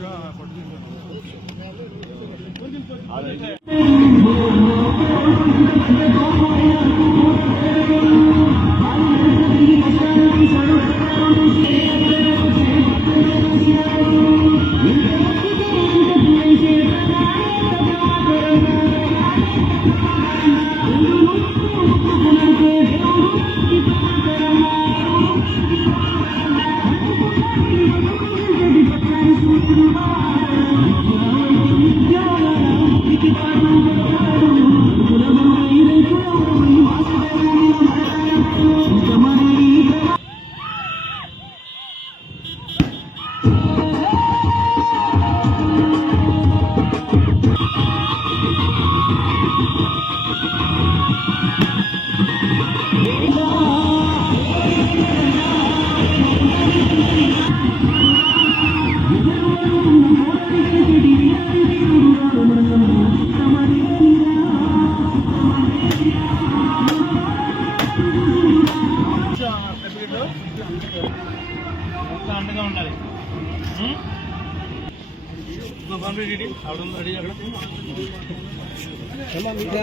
మొత్తం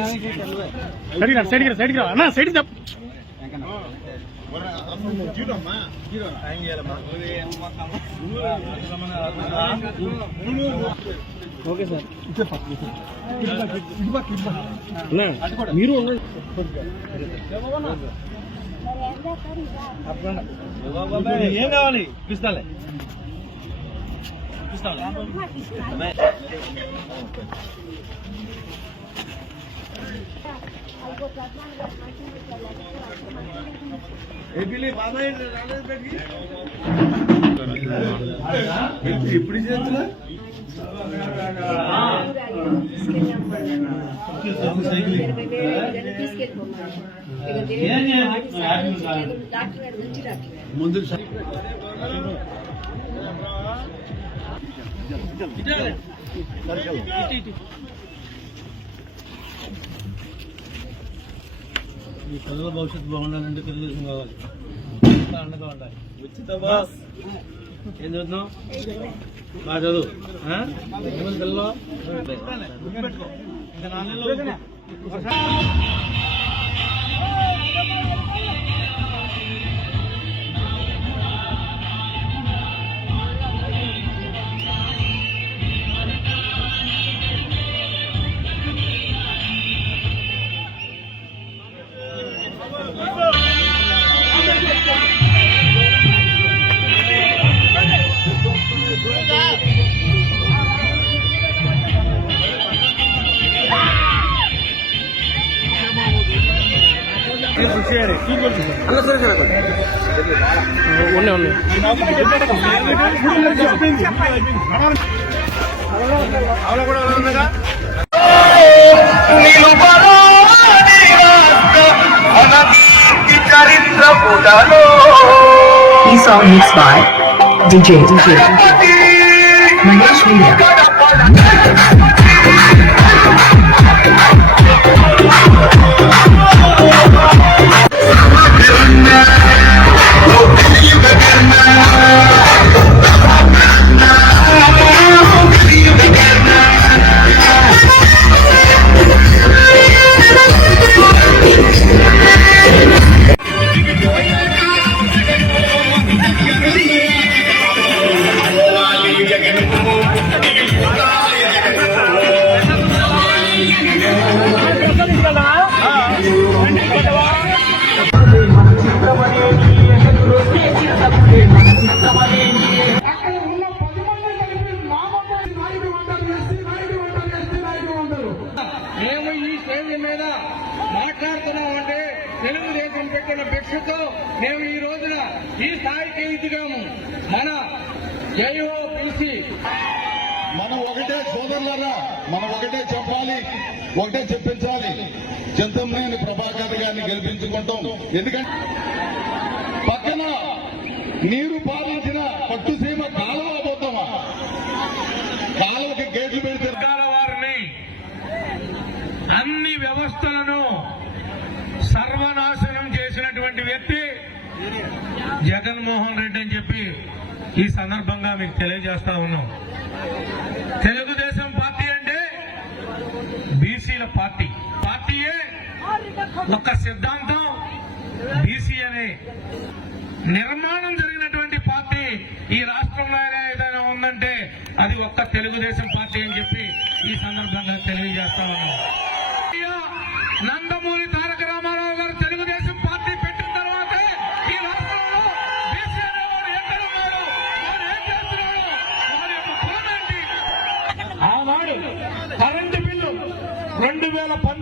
సైడ్కి రా సైడ్కి రా సైడ్కి రా. అన్న సైడ్కి తప్ప. Okay sir. అన్న మీరు ఏం కావాలి? ఇప్పిస్తాలే ఇప్పిస్తాలే ఎప్పుడు చేస్తున్నా ముందు ఈ పిల్లల భవిష్యత్తు బాగుండాలంటే తెలుగుదేశం కావాలి. అండగా ఉండాలి. ఉచిత బాస్. ఏం చదువుతున్నావు బాగా చదువు. పిల్లలు గుర్తుపెట్టుకో. ఇంకా నాలుగు ఉన్నాయి ఉన్నాయి ఈ song mix by DJ DJ Mahesh Media. సోదరులారా మనం ఒకటే చెప్పాలి ఒకటే చెప్పించాలి. చింతమనేని ప్రభాకర్ గారిని గెలిపించుకుంటాం. ఎందుకంటే పక్కన నీరు పాలించిన పట్టుసీమ కాలువ పోతామా? కాలువకి గేట్లు పెడితే వారిని అన్ని వ్యవస్థలను సర్వనాశనం చేసినటువంటి వ్యక్తి జగన్మోహన్ రెడ్డి అని చెప్పి ఈ సందర్భంగా మీకు తెలియజేస్తా ఉన్నాం. తెలుగుదేశం బీసీల పార్టీ. పార్టీయే ఒక సిద్ధాంతం. బీసీ అనే నిర్మాణం జరిగినటువంటి పార్టీ ఈ రాష్ట్రంలో ఏదైనా ఉందంటే అది ఒక్క తెలుగుదేశం పార్టీ అని చెప్పి ఈ సందర్భంగా తెలియజేస్తా ఉన్నాను. నందమూరి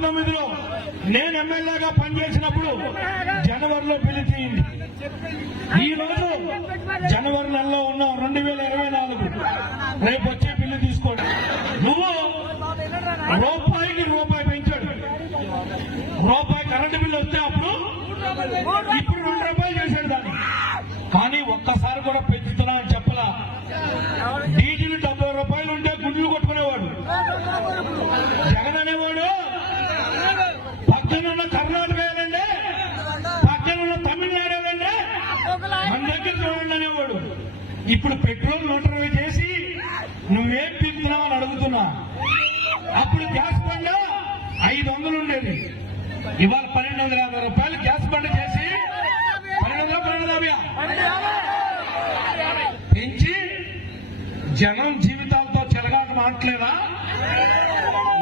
పంతొమ్మిదిలో నేను ఎమ్మెల్యేగా పనిచేసినప్పుడు జనవరిలో బిల్లు తీయింది ఈ రోజు జనవరి నెలలో ఉన్నాం రెండు వేల ఇరవై నాలుగు రేపు వచ్చే బిల్లు తీసుకోండి. నువ్వు రూపాయికి రూపాయి పెంచాడు. రూపాయి కరెంటు బిల్లు వస్తే అప్పుడు ఇప్పుడు రెండు రూపాయలు చేశాడు దాన్ని. కానీ ఒక్కసారి కూడా పెంచుతున్నా అని చెప్పలా. ఇప్పుడు పెట్రోల్ నూట ఇరవై చేసి నువ్వేం పీకుతున్నావు అని అడుగుతున్నా. అప్పుడు గ్యాస్ బండ ఐదు వందలు ఉండేది. ఇవాళ పన్నెండు వందల యాభై రూపాయలు గ్యాస్ బండ చేసి పన్నెండు వందల పన్నెండు పెంచి జనం జీవితాలతో చెలగాట మాట్లేదా?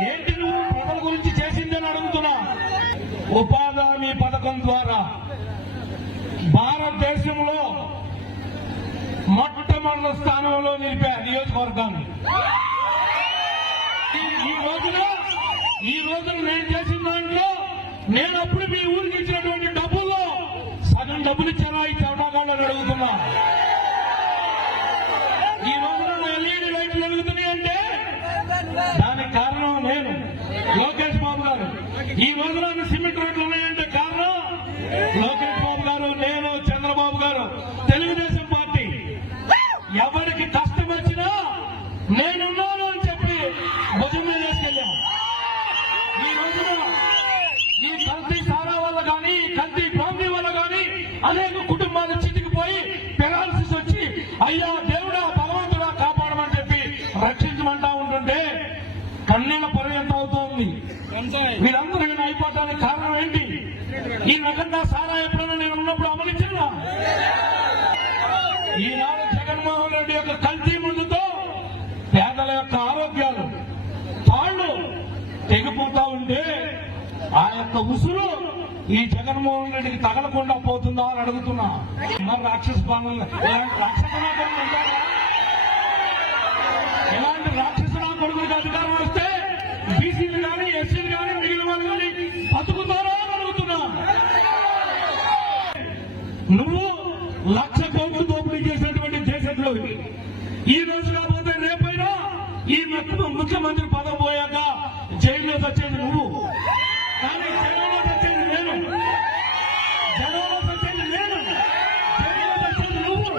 ఏంటి నువ్వు ప్రజల గురించి చేసిందని అడుగుతున్నా. ఉపాధి హామీ పథకం ద్వారా భారతదేశంలో మండల స్థానంలో నిలిపా నియోజకవర్గాన్ని. ఈ- రోజున ఈ రోజున నేను చేసిన దాంట్లో నేను అప్పుడు మీ ఊరికి ఇచ్చినటువంటి డబ్బుల్లో సగం డబ్బులు ఇచ్చారా? ఈ చవటాగాళ్ళు అని అడుగుతున్నా. ఈ రోజున నా ఎల్ఈడి లైట్లు వెలుగుతున్నాయి అంటే దానికి కారణం నేను లోకేష్ బాబు గారు. ఈ రోజున సిమెంట్ రోడ్లు ఉన్నాయంటే కారణం లోకేష్ బాబు గారు నేను చంద్రబాబు గారు తెలుగుదేశం పార్టీ ఎవరికి కష్టం వచ్చినా నేనున్నాను అని చెప్పి భుజం మీద వేసుకెళ్ళాం ఈ రోజున ఈ కల్తీ సారా వల్ల కానీ ఈ కల్తీ బ్రాహ్మీ వల్ల కానీ అనేక కుటుంబాలు చితికిపోయి పెరాలసిస్ వచ్చి అయ్యా దేవుడా భగవంతుడా కాపాడమని చెప్పి రక్షించమంటా ఉంటుంటే కన్నీళ్ళ పర్యంతం అవుతోంది? వీరందరూ నేను అయిపోవడానికి కారణం ఏంటి? ఈ రకంగా సారా ఎప్పుడైనా నేను ఉన్నప్పుడు అమలించినా ఈనాడు జగన్మోహన్ రెడ్డి యొక్క కల్తీ ముందుతో పేదల యొక్క ఆరోగ్యాలు తాళ్ళు తెగిపోతా ఉంటే ఆ యొక్క ఉసురు ఈ జగన్మోహన్ రెడ్డికి తగలకుండా పోతుందా అని అడుగుతున్నా మరి రాక్షస పాలన రాక్షస నా కొడుకు ఉంటారా? రాక్షస నా కొడుకులకు అధికారం వస్తే బీసీలు కానీ ఎస్సీలు కానీ మిగిలిన వాళ్ళు కానీ బతుకుతారా అని అడుగుతున్నా నువ్వు లక్ష కోట్లు దోపిడీ చేసినటువంటి దేశంలో ఈ రోజు కాకపోతే రేపైనా ఈ ముఖ్య- ముఖ్యమంత్రి పదవి పోయాక జైల్లో వచ్చేది నువ్వు కానీ జనంలో వచ్చేది నేను జనంలో వచ్చేది నేను జైల్లో వచ్చేది నువ్వు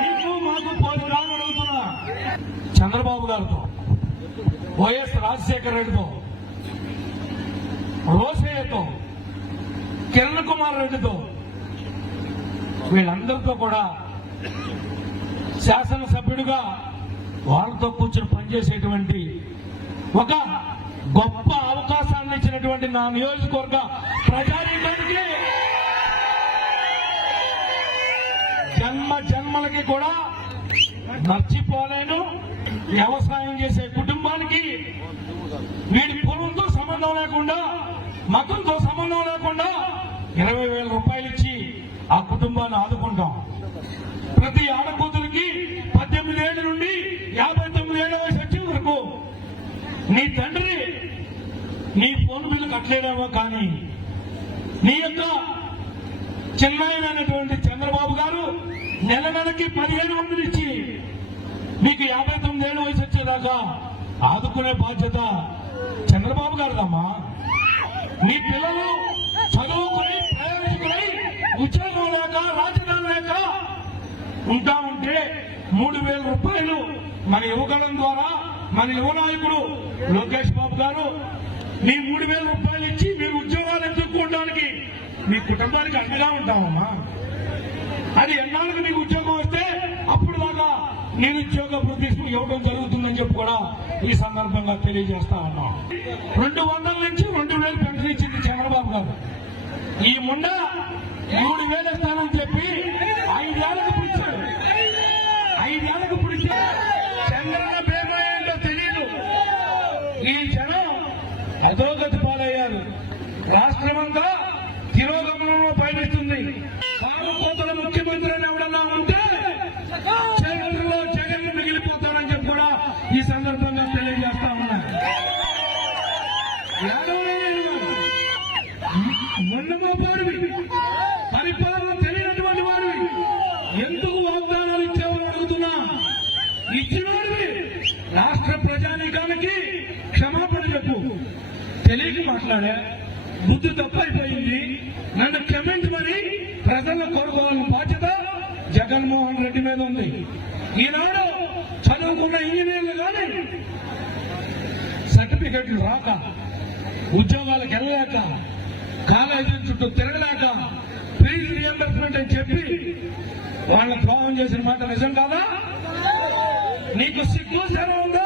నీకు మాకు పోలి రాను అడుగుతున్నా చంద్రబాబు గారితో వైఎస్ రాజశేఖర రెడ్డితో రోసయ్యతో కిరణ్ కుమార్ రెడ్డితో వీళ్ళందరితో కూడా శాసనసభ్యుడిగా వాళ్ళతో కూర్చొని పనిచేసేటువంటి ఒక గొప్ప అవకాశాన్ని ఇచ్చినటువంటి నా నియోజకవర్గ ప్రజానీకానికి జన్మ జన్మలకి కూడా మర్చిపోలేను. వ్యవసాయం చేసే కుటుంబానికి వీడి పొలంతో సంబంధం లేకుండా మతంతో సంబంధం లేకుండా ఇరవై వేల రూపాయలు ఇచ్చి ఆ కుటుంబాన్ని ఆదుకుంటాం. ప్రతి ఆడకూతురికి పద్దెనిమిది ఏళ్ళ నుండి యాభై తొమ్మిది ఏళ్ళ వయసు వచ్చే వరకు నీ తండ్రి నీ ఫోన్ బిల్లు కట్టలేడేమో కానీ నీ యొక్క చిన్నాయనటువంటి చంద్రబాబు గారు నెల నెలకి పదిహేను వందలు ఇచ్చి మీకు యాభై తొమ్మిది ఏళ్ళ వయసు వచ్చేదాకా ఆదుకునే బాధ్యత చంద్రబాబు గారిదమ్మా. నీ పిల్లలు చదువుకుని ప్రయోజకులై ఉద్యోగం లేక రాజధాని లేక ఉంటా ఉంటే మూడు వేల రూపాయలు మన యువగలం ద్వారా మన యువ నాయకుడు లోకేష్ బాబు గారు మీ మూడు వేల రూపాయలు ఇచ్చి మీరు ఉద్యోగాలు ఎదుర్కోవడానికి మీ కుటుంబానికి అండగా ఉంటామమ్మా. అది ఎన్నాళ్ళకి మీకు ఉద్యోగం నిరుద్యోగ వృద్ధి ఇవ్వడం జరుగుతుందని చెప్పి కూడా ఈ సందర్భంగా తెలియజేస్తా ఉన్నాం. రెండు వందల నుంచి రెండు వేలు పెన్షన్ ఇచ్చింది చంద్రబాబు గారు. ఈ ముండ మూడు వేల స్థానం చెప్పి ఐదేళ్ళకు పిలిచాడు ఐదేళ్ళకు పిలిచాడు చంద్రన్న ప్రేమ ఏంటో తెలియదు ఈ జనం అధోగతి పాలయ్యారు. రాష్ట్రమంతా తిరోగమనంలో పయనిస్తారు యాదవరాయలు గారు, మొన్నమోపాడివి. పరిపాలన తెలియనటువంటి వాడివి. ఎందుకు వాగ్దానాలు ఇచ్చావని అడుగుతున్నా? ఇచ్చినోడివి. రాష్ట్ర ప్రజానీకానికి క్షమాపణ చెప్పు. తెలియక మాట్లాడా? బుద్ధి తప్పైపోయింది. నన్ను క్షమించమని ప్రజల కోరుకోవాలని బాధ్యత జగన్మోహన్ రెడ్డి మీద ఉంది. ఈనాడు చదువుకున్న ఇంజనీర్లు కానీ సర్టిఫికెట్లు రాక ఉద్యోగాలకు వెళ్ళలేక కాలేజీ చుట్టూ తిరగలేక ఫీజు రియంబర్స్మెంట్ అని చెప్పి వాళ్ళని ద్రోహం చేసిన మాట నిజం కాదా? నీకు సిగ్గు సెలవు ఉందా?